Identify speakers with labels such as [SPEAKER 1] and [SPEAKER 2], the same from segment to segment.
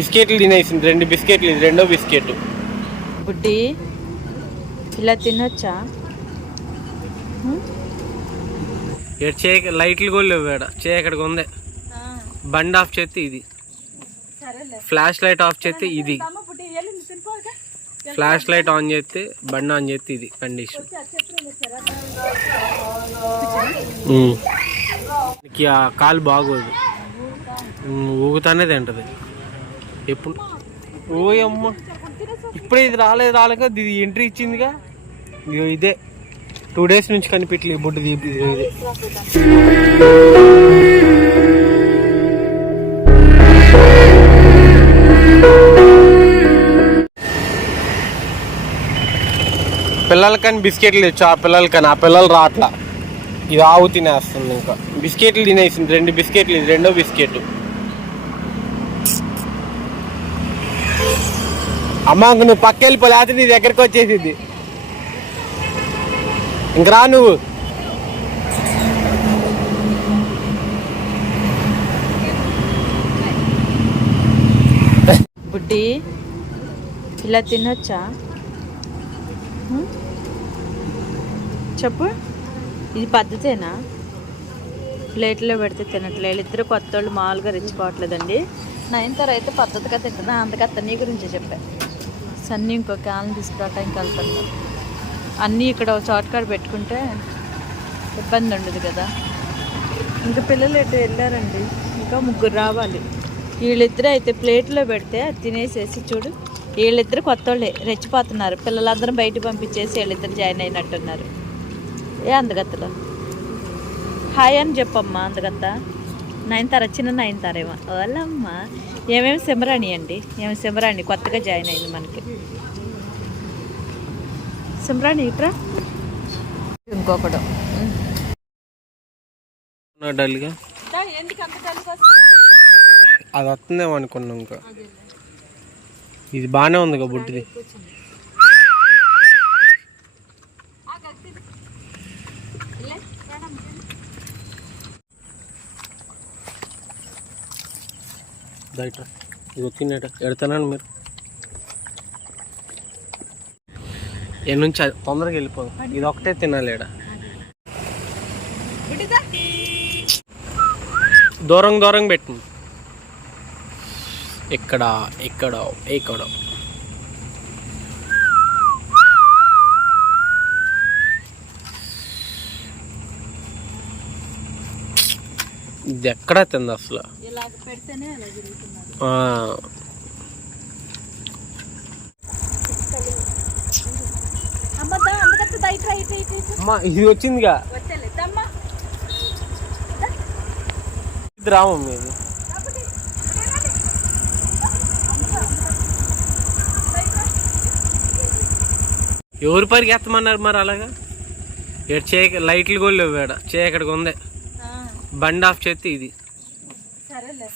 [SPEAKER 1] బిస్కెట్లు తినేసింది రెండు బిస్కెట్లు ఇది రెండో బిస్కెట్
[SPEAKER 2] బుడ్డి ఇలా తినొచ్చా?
[SPEAKER 1] చే లైట్లు కూడా లేవు ఇక్కడ. చే ఇక్కడికి ఉంది. బండి ఆఫ్ చేస్తే ఇది. ఫ్లాష్ లైట్ ఆఫ్ చేస్తే ఇది. ఫ్లాష్ లైట్ ఆన్ చేస్తే బండి ఆన్ చేస్తే ఇది కండిషన్. కాలు బాగోదు. ఊగుతానే తింటది. ఎప్పుడు? ఓయమ్మ ఇప్పుడే ఇది రాలేదు రాలేక ఇది ఎంట్రీ ఇచ్చిందిగా. ఇదే. టూ డేస్ నుంచి కనిపెట్టలే బుడ్డు ఇది ఇది. పిల్లలకని బిస్కెట్లు తెచ్చు ఆ పిల్లలకని ఆ పిల్లలు రాట్లా. ఇది ఆవు తినేస్తుంది ఇంకా. బిస్కెట్లు తినేసింది రెండు బిస్కెట్లు ఇది రెండో బిస్కెట్ అమ్మ నువ్వు పక్క వెళ్ళిపో నీ దగ్గరికి వచ్చేసింది. ఇంక రా నువ్వు.
[SPEAKER 2] బుడ్డి ఇలా తినొచ్చా? చెప్పు. ఇది పద్ధతేనా? ప్లేట్లో పెడితే తినట్లేదు. ఇద్దరు కొత్త వాళ్ళు మామూలుగా రెచ్చిపోవట్లేదండి నైన్తర్ అయితే పద్ధతిగా తింటున్నా అందుకే అతని గురించి చెప్పాను సన్నీ ఇంకో క్యాన్ తీసుకురావటానికి వెళ్తున్నాం అన్నీ ఇక్కడ చోట కాడ పెట్టుకుంటే ఇబ్బంది ఉండదు కదా. ఇంకా పిల్లలు ఎటు వెళ్ళారండి? ఇంకా ముగ్గురు రావాలి. వీళ్ళిద్దరు అయితే ప్లేట్లో పెడితే అది తినేసేసి చూడు వీళ్ళిద్దరు కొత్త వాళ్ళే రెచ్చిపోతున్నారు. పిల్లలందరం బయట పంపించేసి వీళ్ళిద్దరు జాయిన్ అయినట్టున్నారు. ఏ అందగత్తలో? హాయ్ అని చెప్పమ్మా అందగత్త. నైన్తార చిన్న నైన్తారేమో వాళ్ళమ్మ ఏమేమి సిమరాణి అండి? ఏమి సిమరాణి కొత్తగా జాయిన్ అయింది మనకి. సిమరాణి ఇట్రా? ఇంకొకడు.
[SPEAKER 1] అది వస్తుందేమో అనుకున్నాం ఇంకా. ఇది బాగానే ఉంది కదా బయట. ఇది వచ్చిందట ఎడతానండి మీరు? ఎన్ని నుంచి తొందరగా వెళ్ళిపోదు. ఇది ఒకటే తినాలి దూరం దూరం పెట్టింది ఇక్కడ ఇక్కడ ఇక్కడ ఇది ఎక్కడ తింది అసలు?
[SPEAKER 2] ఇలాగ పెడితేనే అలా జరుగుతున్నారు
[SPEAKER 1] అమ్మా ఇది వచ్చిందిగా. ఇది రామమ్మ ఇది. ఎవరు పరిగెత్తమన్నారు మరి అలాగా? ఇక్కడ చే లైట్లు కూడా లేవు ఇక్కడ చే ఇక్కడికి ఉంది. బండి ఆఫ్ చేస్తే ఇది.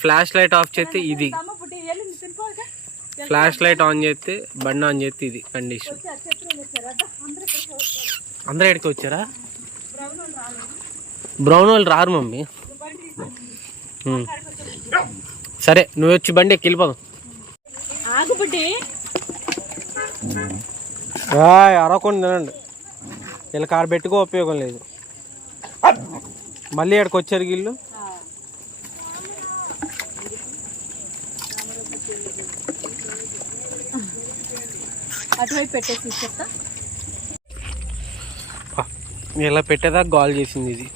[SPEAKER 1] ఫ్లాష్ లైట్ ఆఫ్ చేస్తే ఇది. ఫ్లాష్ లైట్ ఆన్ చేస్తే బండి ఆన్ చేస్తే ఇది కండిషన్
[SPEAKER 2] అందరూ
[SPEAKER 1] ఎక్కడికి వచ్చారా?
[SPEAKER 2] బ్రౌన్ వాళ్ళు
[SPEAKER 1] రారు మమ్మీ. ఉమ్. సరే నువ్వు వచ్చి బండి ఎక్కి వెళ్ళిపోదాం
[SPEAKER 2] ఆగు బుడ్డి.
[SPEAKER 1] అరవకుండా తినండి వీళ్ళ కాడ పెట్టుకో ఉపయోగం లేదు. మళ్ళీ ఇక్కడికి వచ్చారు వీళ్ళు?
[SPEAKER 2] అటువైపు పెట్టేసి చెప్తా
[SPEAKER 1] ఇలా పెట్టేదాకా గాల్ చేసింది ఇది?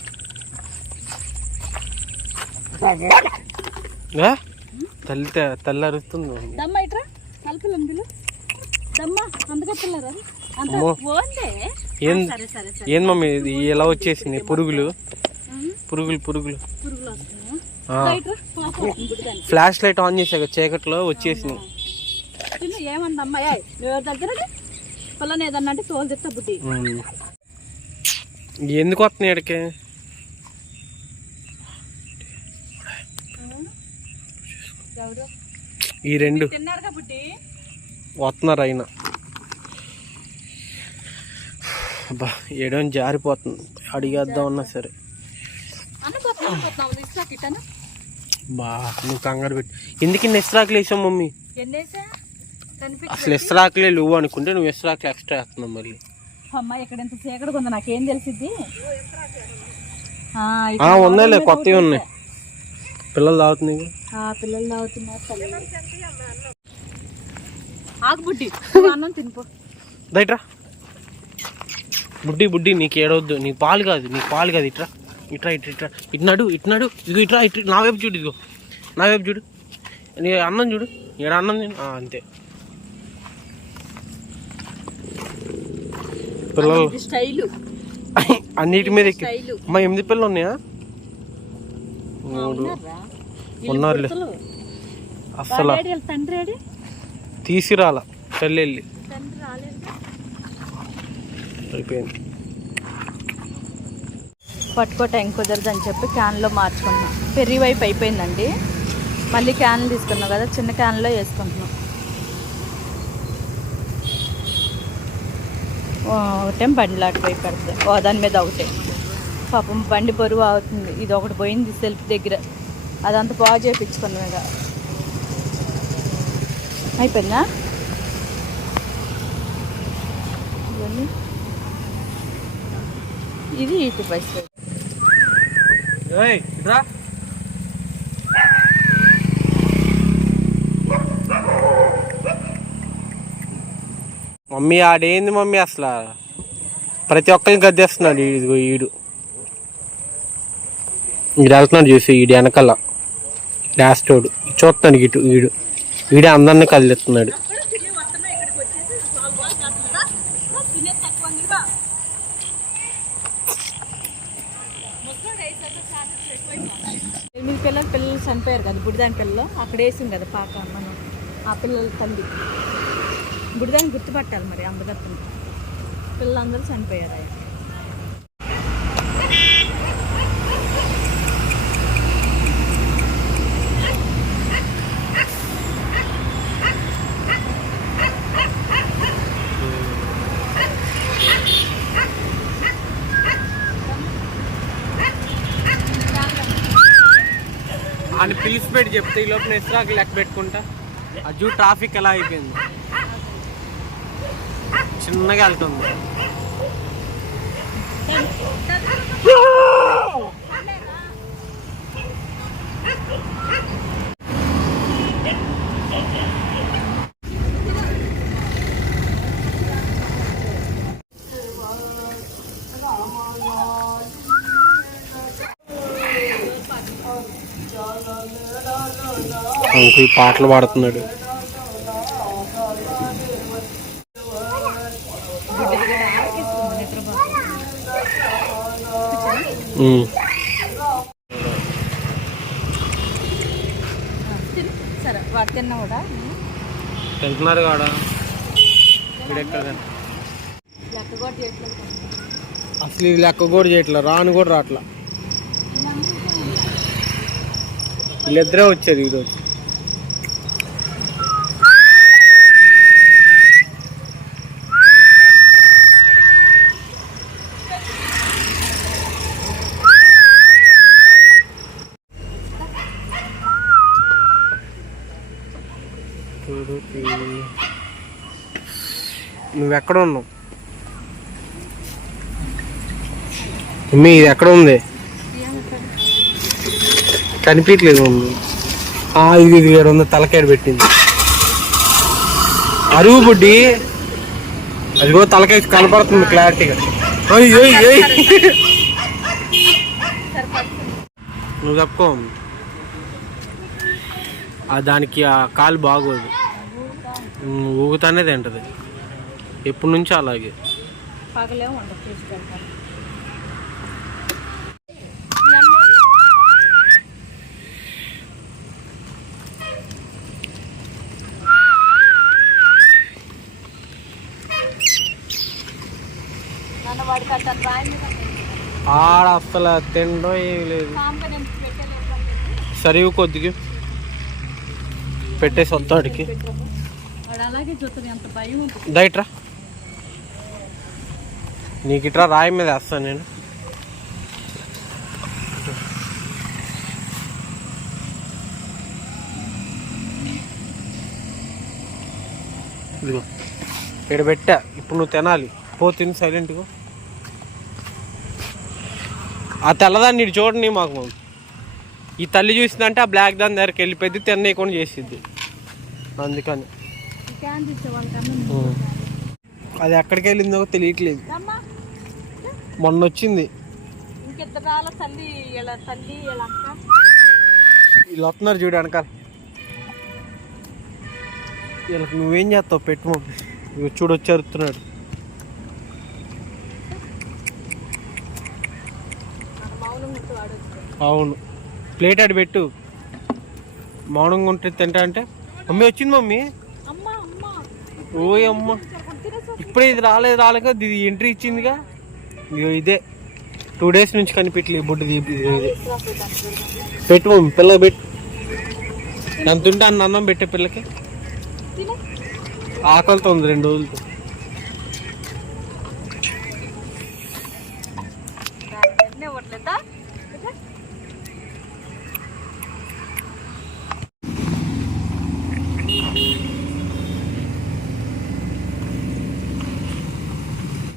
[SPEAKER 1] తల్లి తల్లి అరుస్తుంది
[SPEAKER 2] దమ్మ ఇట్రా కలుపులం పిలు దమ్మ
[SPEAKER 1] ఏం మమ్మీ ఇది? ఎలా వచ్చేసింది? పురుగులు? పురుగులు పురుగులు. ఫ్లాష్ లైట్ ఆన్ చేసాక చీకట్లో వచ్చేసినాయి
[SPEAKER 2] ఏమందమ్మా? ఏయ్ నువ్వు ఎవరి దగ్గర పొలం ఏదన్నా అంటే తోలు తెస్తా బుద్ధి.
[SPEAKER 1] ఎందుకు వస్తున్నాయి ఇక్కడికి? ఈ రెండు. వస్తున్నారు అయినా అబ్బా ఏడో జారిపోతుంది. అడిగేద్దాం ఉన్నా సరే.
[SPEAKER 2] అన్న కిట్టను
[SPEAKER 1] బా నువ్వు కంగారు పెట్టి. ఎందుకు ఇన్ని వేసావు మమ్మీ? అసలు ఎస్రాకులే లేవు అనుకుంటే నువ్వు ఎస్రాకులు ఎక్స్ట్రా వేస్తున్నావు మళ్ళీ.
[SPEAKER 2] అమ్మ ఇక్కడ ఎంత చీకటిగా ఉందో నాకేం తెలిసిద్ది? ఆ,
[SPEAKER 1] ఆ,
[SPEAKER 2] ఇక్కడ
[SPEAKER 1] ఉన్నాయిలే కొత్తవి ఉన్నాయి. పిల్లలు తాగుతున్నాయి
[SPEAKER 2] ఆ పిల్లలు తాగుతున్నారు తల్లి. ఆకు బుడ్డి నువ్వు అన్నం తినిపో.
[SPEAKER 1] దయట్రా బుడ్డి బుడ్డి నీకు ఏడవద్దు. నీకు పాలు కాదు నీకు పాలు కాదు. ఇట్రా ఇట్రా ఇట్రా ఇట్రా ఇట్నాడు ఇట్నాడు ఇదిగో ఇట్రా ఇటు నా వైపు చూడు ఇదిగో. నా వైపు చూడు. నీ అన్నం చూడు. ఈడ అన్నం అంతే. పిల్లలు అన్నిటి మీద ఎక్కి అమ్మా ఎనిమిది పిల్లలు ఉన్నాయా? మూడు.
[SPEAKER 2] ఉన్నారా?
[SPEAKER 1] ఉన్నారులే.
[SPEAKER 2] ఏడి?
[SPEAKER 1] తీసిరాల తల్లి వెళ్ళి అయిపోయింది.
[SPEAKER 2] పట్టుకో టైం కుదరదు అని చెప్పి క్యాన్లో మార్చుకుంటున్నాం పెర్రీ వైపు అయిపోయిందండి. మళ్ళీ క్యాన్లు తీసుకున్నాం కదా చిన్న క్యాన్లో వేసుకుంటున్నాం ఒకటేం బండి లాంటి పెడతాయి ఓ దాని మీద ఒకటే. పాపం బండి బరువు అవుతుంది ఇది ఒకటి పోయింది సెల్ఫ్ దగ్గర. అదంతా బాగా చేయించుకున్నాం ఇక. అయిపోయిందా? ఇది ఇటు పైసలు
[SPEAKER 1] ఏయ్, ఇట్రా. మమ్మీ ఆడేంది మమ్మీ అసలు? ప్రతి ఒక్కరిని గద్దేస్తున్నాడు ఇదిగో ఈడు. ఈడు వెళ్తున్నాడు చూసి ఈడు వెనకాల. వాడు. చూస్తున్నాడు ఇటు ఈడు. ఈడే అందరిని కదిలిస్తున్నాడు.
[SPEAKER 2] ఎనిమిది పిల్లలు పిల్లలు చనిపోయారు కదా బుడిదాని పిల్లలు. అక్కడ వేసింది కదా పాక మనం. ఆ పిల్లల తల్లి. బుడిదాన్ని గుర్తుపట్టాలి మరి అందగత్తుని పిల్లలందరూ చనిపోయారు ఆయన.
[SPEAKER 1] అని పిలిచి పెట్టి చెప్తే ఈ లోపల ఇస్రాకి లెక్క పెట్టుకుంటా. అజు ట్రాఫిక్ ఎలా అయిపోయింది? చిన్నగా వెళ్తుంది అంకుల్ పాటలు పాడుతున్నాడు ఉమ్.
[SPEAKER 2] సరే వాడు తిన్నా కూడా?
[SPEAKER 1] తింటున్నారు కాడ
[SPEAKER 2] చేయట్లేదు
[SPEAKER 1] అసలు ఇది లెక్క కూడా చేయట్లా రాను కూడా రాట్లా వీళ్ళిద్దరే వచ్చారు ఈరోజు. ఎక్కడ ఉన్నావు మమ్మీ ఇది ఎక్కడ ఉంది? కనిపించలేదు ఆ, ఇది ఇది ఇక్కడ ఉంది తలకాయ పెట్టింది. అరువు బుడ్డి. అదిగో తలకాయ కనపడుతుంది క్లారిటీగా. నువ్వు తప్పుకో. దానికి ఆ కాలు బాగోదు. ఊగుతానే తింటది. ఎప్పటి నుంచో అలాగే.
[SPEAKER 2] పగలే ఉండదు తీసుకెళ్తాను
[SPEAKER 1] ఆడ అసలు తినడం ఏమి లేదు. సరివు కొద్దిగా. పెట్టేసి వస్తాడికి
[SPEAKER 2] వాడు
[SPEAKER 1] నీకు ఇట్లా రాయి మీద వేస్తాను నేను. ఇక్కడ పెట్టా. ఇప్పుడు నువ్వు తినాలి. పో తిని సైలెంట్గా. ఆ తెల్లదాన్ని ఇటు చూడండి మాకు. ఈ తల్లి చూసిందంటే ఆ బ్లాక్ దాని దగ్గరికి వెళ్ళిపోయింది తిన్నయకుండా చేసిద్ది. అందుకని. అది ఎక్కడికి వెళ్ళిందో తెలియట్లేదు. మొన్న వచ్చింది వీళ్ళు వస్తున్నారు చూడు వెనకాల. వీళ్ళకి నువ్వేం చేస్తావు? పెట్టు ఇగో చూడు వచ్చి
[SPEAKER 2] వాడొచ్చు
[SPEAKER 1] అవును. ప్లేట్ అడి పెట్టు. మౌనంగా ఉంటే తింటా అంటే. మమ్మీ వచ్చింది మమ్మీ? ఓయ్ అమ్మ. ఇప్పుడే ఇది రాలేదు రాలేక ఇది ఎంట్రీ ఇచ్చిందిగా. ఇగో ఇదే. టూ డేస్ నుంచి ఇదిగో ఇదే. పెట్టు పిల్లకి పెట్టు. ఎంత ఉంటే అన్న అన్నం పెట్టే పిల్లకి? ఆకలితో ఉంది రెండు రోజులతో.